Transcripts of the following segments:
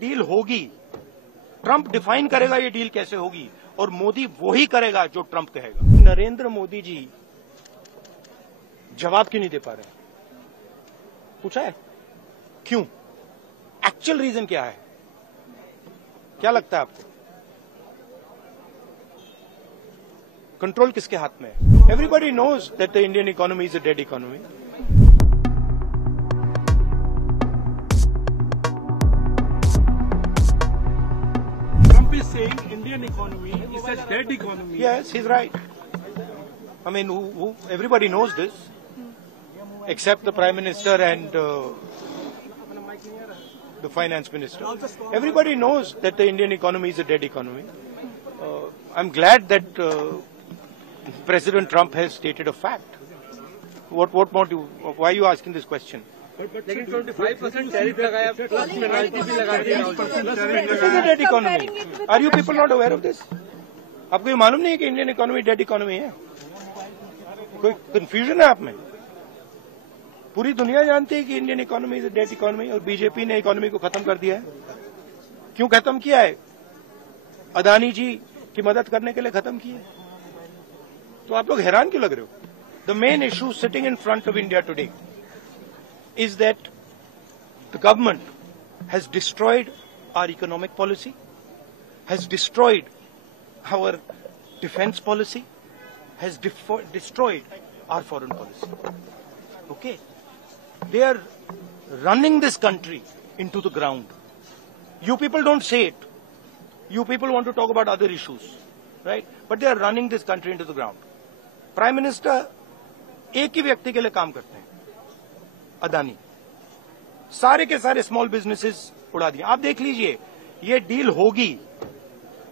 Deal होगी, Trump define करेगा ये डील कैसे होगी और मोदी वो ही करेगा जो ट्रंप कहेगा। नरेंद्र मोदी जी जवाब क्यों नहीं दे पा रहे? पूछा है क्यों? एक्चुअल रीजन क्या है? क्या लगता है आपको? कंट्रोल किसके हाथ में है? Everybody knows that the Indian economy is a dead economy. Is saying Indian economy is a dead economy. Yes, he's right. I mean, everybody knows this, except the Prime Minister and the Finance Minister. Everybody knows that the Indian economy is a dead economy. I'm glad that President Trump has stated a fact. What more do? Why are you asking this question? लेकिन 25% tariff लगाया, plus penalty भी लगा दी। This is a dead economy. Are you people not aware of this? आपको ये मालूम नहीं है कि इंडियन इकोनॉमी डेड इकोनॉमी है? कोई कंफ्यूजन है आप में? पूरी दुनिया जानती है कि Indian economy is a dead economy और बीजेपी ने इकोनॉमी को खत्म कर दिया है। क्यों खत्म किया है? अदानी जी की मदद करने के लिए खत्म किया है। तो आप लोग हैरान क्यों लग रहे हो? The main issue sitting in front of India today is that the government has destroyed our economic policy, has destroyed our defense policy, has destroyed our foreign policy. Okay? They are running this country into the ground. You people don't say it. You people want to talk about other issues, right? But they are running this country into the ground. Prime Minister एक ही व्यक्ति के लिए काम करते हैं, अदानी। सारे के सारे स्मॉल बिजनेसेस उड़ा दिए। आप देख लीजिए, ये डील होगी,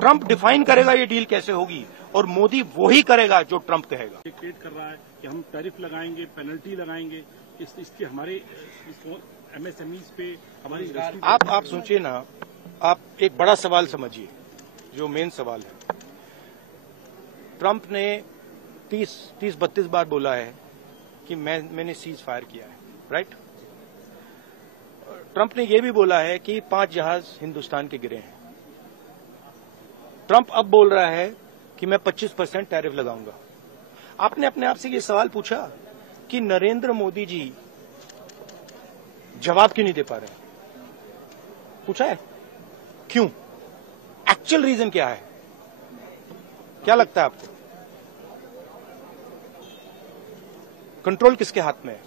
ट्रंप डिफाइन करेगा ये डील कैसे होगी और मोदी वो ही करेगा जो ट्रंप कहेगा। क्रिएट कर रहा है कि हम टैरिफ लगाएंगे, पेनल्टी लगाएंगे, इसके हमारे एमएसएमईज पे हमारी इंडस्ट्री। आप सोचिए ना, आप एक बड़ा सवाल समझिए, जो मेन सवाल है। ट्रंप ने 30-32 बार बोला है कि मैंने सीज फायर किया है, राइट? ट्रंप ने यह भी बोला है कि 5 जहाज हिंदुस्तान के गिरे हैं। ट्रंप अब बोल रहा है कि मैं 25% टैरिफ लगाऊंगा। आपने अपने आप से ये सवाल पूछा कि नरेंद्र मोदी जी जवाब क्यों नहीं दे पा रहे? पूछा है क्यों? एक्चुअल रीजन क्या है? क्या लगता है आपको? कंट्रोल किसके हाथ में है?